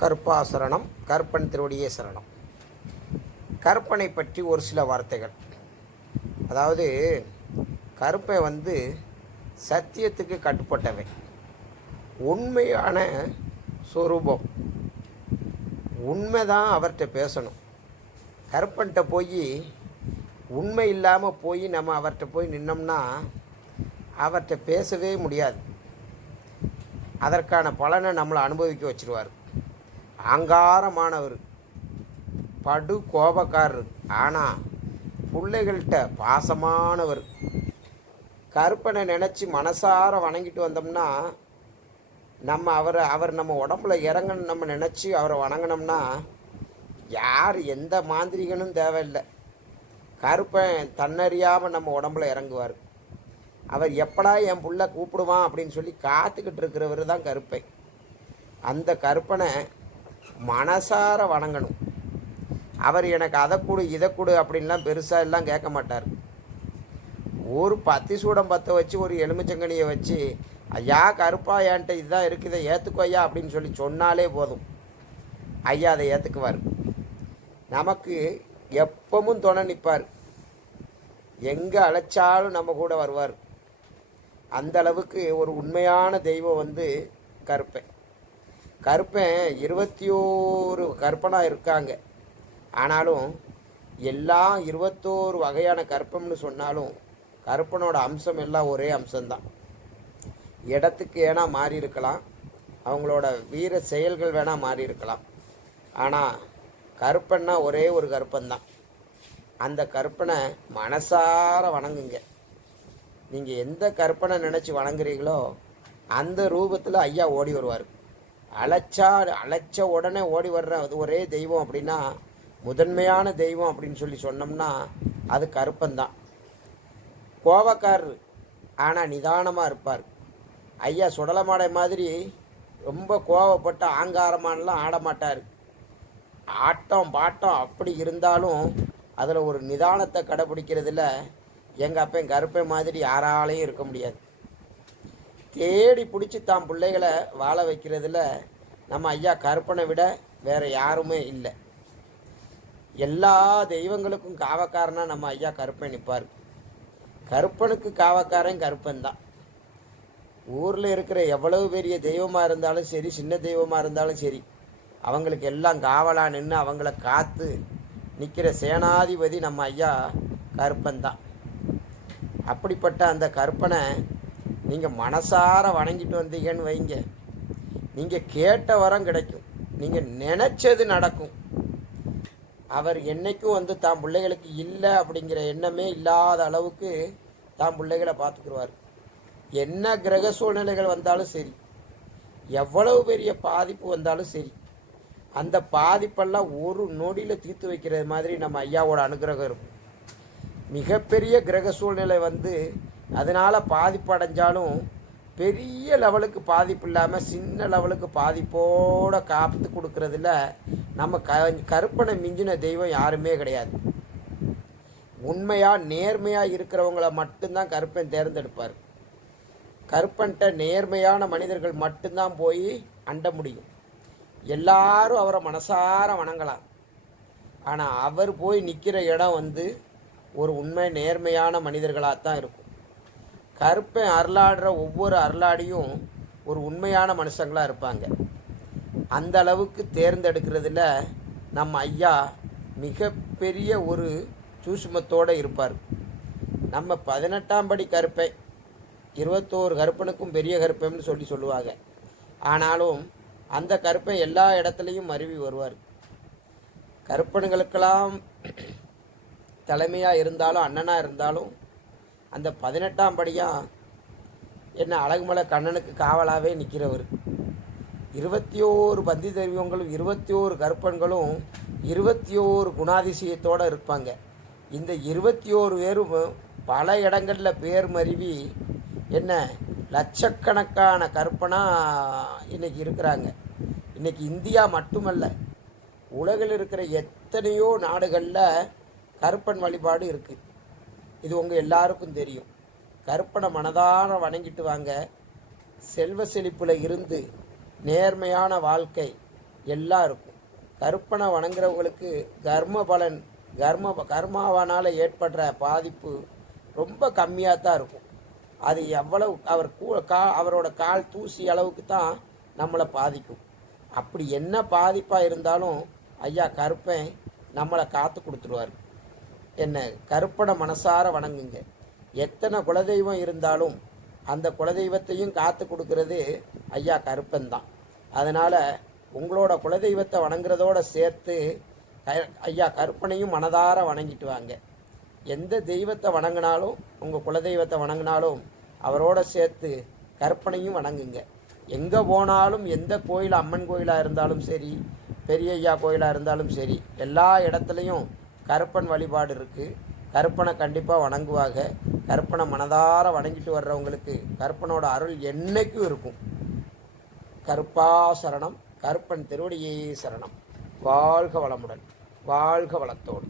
கருப்பாசரணம் கருப்பன் திருவடியே சரணம். கருப்பனை பற்றி ஒரு சில வார்த்தைகள். அதாவது கருப்பன் சத்தியத்துக்கு கட்டுப்பட்டவன், உண்மையான சொரூபம். உண்மைதான் அவர்கிட்ட பேசணும். கருப்பன்கிட்ட போய் உண்மை இல்லாமல் போய் நம்ம அவர்கிட்ட போய் நின்னோம்னா அவர்கிட்ட பேசவே முடியாது. அதற்கான பலனை நம்மளை அனுபவிக்க வச்சுருவார். அங்காரமானவர், படு கோபக்காரர், ஆனால் பிள்ளைகள்கிட்ட பாசமானவர். கருப்பனை நினச்சி மனசார வணங்கிட்டு வந்தோம்னா நம்ம அவர் நம்ம உடம்புல இறங்கணும் நம்ம நினச்சி அவரை வணங்கினோம்னா யார் எந்த மாந்திரிகனும் தேவையில்லை. கருப்பன் தன்னறியாமல் நம்ம உடம்புல இறங்குவார். அவர் எப்படா என் புள்ள கூப்பிடுவான் அப்படின்னு சொல்லி காத்துக்கிட்டு இருக்கிறவர் தான் கருப்பை. அந்த கருப்பனை மனசார வணங்கணும். அவர் எனக்கு அதை கொடு இதை கொடு அப்படின்லாம் பெருசாக எல்லாம் கேட்க மாட்டார். ஒரு பத்தி சூடம் பற்ற வச்சு ஒரு எலுமிச்சங்கனியை வச்சு, ஐயா கருப்பா என்கிட்ட இதுதான் இருக்குது ஏற்றுக்கோ ஐயா அப்படின்னு சொல்லி சொன்னாலே போதும், ஐயா அதை ஏற்றுக்குவார். நமக்கு எப்பவும் துணை நிற்பார். எங்கே அழைச்சாலும் நம்ம கூட வருவார். அந்த அளவுக்கு ஒரு உண்மையான தெய்வம் கருப்பன். கருப்பன் 21 கருப்பனாக இருக்காங்க. ஆனாலும் எல்லாம் 21 வகையான கருப்பம்னு சொன்னாலும் கருப்பனோட அம்சம் எல்லாம் ஒரே அம்சம்தான். இடத்துக்கு வேணால் மாறி இருக்கலாம், அவங்களோட வீர செயல்கள் வேணால் மாறி இருக்கலாம், ஆனால் கருப்பன்னா ஒரே ஒரு கருப்பன்தான். அந்த கருப்பனை மனசார வணங்குங்க. நீங்கள் எந்த கருப்பனை நினச்சி வணங்குறீங்களோ அந்த ரூபத்தில் ஐயா ஓடி வருவார். அழைச்ச உடனே ஓடி வர்ற அது ஒரே தெய்வம் அப்படின்னா, முதன்மையான தெய்வம் அப்படின்னு சொல்லி சொன்னோம்னா அது கருப்பன்தான். கோபக்காரர், ஆனால் நிதானமாக இருப்பார். ஐயா சுடலமாடை மாதிரி ரொம்ப கோவப்பட்டு ஆங்காரமானலாம் ஆடமாட்டார். ஆட்டம் பாட்டம் அப்படி இருந்தாலும் அதில் ஒரு நிதானத்தை கடைப்பிடிக்கிறதுல எங்கள் அப்பன் கருப்பன் மாதிரி யாராலையும் இருக்க முடியாது. தேடி பிடிச்சி தான் பிள்ளைகளை வாழ வைக்கிறதுல நம்ம ஐயா கருப்பனை விட வேறு யாருமே இல்லை. எல்லா தெய்வங்களுக்கும் காவக்காரனாக நம்ம ஐயா கருப்பன் நிற்பார். கருப்பனுக்கு காவக்காரன் கருப்பன் தான். ஊரில் இருக்கிற எவ்வளவு பெரிய தெய்வமாக இருந்தாலும் சரி, சின்ன தெய்வமாக இருந்தாலும் சரி, அவங்களுக்கு எல்லாம் காவலாக நின்று அவங்கள காத்து நிற்கிற சேனாதிபதி நம்ம ஐயா கருப்பன் தான். அப்படிப்பட்ட அந்த கருப்பனை நீங்கள் மனசார வணங்கிட்டு வந்தீங்கன்னு வைங்க, நீங்கள் கேட்ட வரம் கிடைக்கும், நீங்கள் நினச்சது நடக்கும். அவர் என்றைக்கும் தான் பிள்ளைகளுக்கு இல்லை அப்படிங்கிற எண்ணமே இல்லாத அளவுக்கு தான் பிள்ளைகளை பார்த்துக்குருவார். என்ன கிரக சூழ்நிலைகள் வந்தாலும் சரி, எவ்வளவு பெரிய பாதிப்பு வந்தாலும் சரி, அந்த பாதிப்பெல்லாம் ஒரு நொடியில் தீர்த்து வைக்கிறது மாதிரி நம்ம ஐயாவோட அனுகிரகம் இருக்கும். மிகப்பெரிய கிரக சூழ்நிலை அதனால் பாதிப்பு அடைஞ்சாலும் பெரிய லெவலுக்கு பாதிப்பு இல்லாமல் சின்ன லெவலுக்கு பாதிப்போடு காத்து கொடுக்கறதுல நம்ம கருப்பனை மிஞ்சின தெய்வம் யாருமே கிடையாது. உண்மையாக நேர்மையாக இருக்கிறவங்கள மட்டும்தான் கருப்பன் தேர்ந்தெடுப்பார். கருப்பன்கிட்ட நேர்மையான மனிதர்கள் மட்டும்தான் போய் அண்ட முடியும். எல்லாரும் அவரை மனசார வணங்கலாம், ஆனால் அவர் போய் நிற்கிற இடம் ஒரு உண்மை நேர்மையான மனிதர்களாக தான் இருக்கும். கருப்பன் அருளாடுற ஒவ்வொரு அருளாடியும் ஒரு உண்மையான மனுஷங்களாக இருப்பாங்க. அந்த அளவுக்கு தேர்ந்தெடுக்கிறதுல நம்ம ஐயா மிகப்பெரிய ஒரு சூசுமத்தோடு இருப்பார். நம்ம 18ஆம் படி கருப்பை, 21 கருப்பனுக்கும் பெரிய கருப்பன்னு சொல்லுவாங்க. ஆனாலும் அந்த கருப்பை எல்லா இடத்துலையும் மருவி வருவார். கருப்பனுங்களுக்கெல்லாம் தலைமையாக இருந்தாலும் அண்ணனாக இருந்தாலும் அந்த 18ஆம் படியாக என்ன அழகுமலை கண்ணனுக்கு காவலாகவே நிற்கிறவர். 21 பந்தி தெய்வங்களும் 21 கருப்பன்களும் 21 குணாதிசயத்தோடு இருப்பாங்க. இந்த 21 பேரும் பல இடங்களில் பேர் மருவி என்ன லட்சக்கணக்கான கருப்பனாக இன்றைக்கி இருக்கிறாங்க. இன்றைக்கி இந்தியா மட்டுமல்ல, உலகில் இருக்கிற எத்தனையோ நாடுகளில் கருப்பன் வழிபாடு இருக்குது. இது உங்கள் எல்லாருக்கும் தெரியும். கருப்பனை மனதார வணங்கிட்டு வாங்க. செல்வ செழிப்பில் இருந்து நேர்மையான வாழ்க்கை எல்லாம் இருக்கும். கருப்பனை வணங்குறவங்களுக்கு கர்ம பலன் கர்மாவனால் ஏற்படுற பாதிப்பு ரொம்ப கம்மியாக தான் இருக்கும். அது எவ்வளவு அவரோட கால் தூசி அளவுக்கு தான் நம்மளை பாதிக்கும். அப்படி என்ன பாதிப்பாக இருந்தாலும் ஐயா கருப்பன் நம்மளை காத்து கொடுத்துருவார். என்ன கருப்பனை மனசார வணங்குங்க. எத்தனை குலதெய்வம் இருந்தாலும் அந்த குலதெய்வத்தையும் காத்து கொடுக்கறது ஐயா கருப்பன் தான். அதனால் உங்களோட குலதெய்வத்தை வணங்குறதோடு சேர்த்து ஐயா கருப்பனையும் மனதார வணங்கிட்டு வாங்க. எந்த தெய்வத்தை வணங்கினாலும் உங்கள் குலதெய்வத்தை வணங்கினாலும் அவரோட சேர்த்து கருப்பனையும் வணங்குங்க. எங்கே போனாலும் எந்த கோயில் அம்மன் கோயிலாக இருந்தாலும் சரி, பெரிய ஐயா கோயிலாக இருந்தாலும் சரி, எல்லா இடத்துலையும் கருப்பன் வழிபாடு இருக்குது. கருப்பனை கண்டிப்பாக வணங்குவாங்க. கருப்பனை மனதார வணங்கிட்டு வர்றவங்களுக்கு கருப்பனோட அருள் என்னைக்கும் இருக்கும். கருப்பா சரணம். கருப்பன் திருவடியே சரணம். வாழ்க வளமுடன். வாழ்க வளத்தோடு.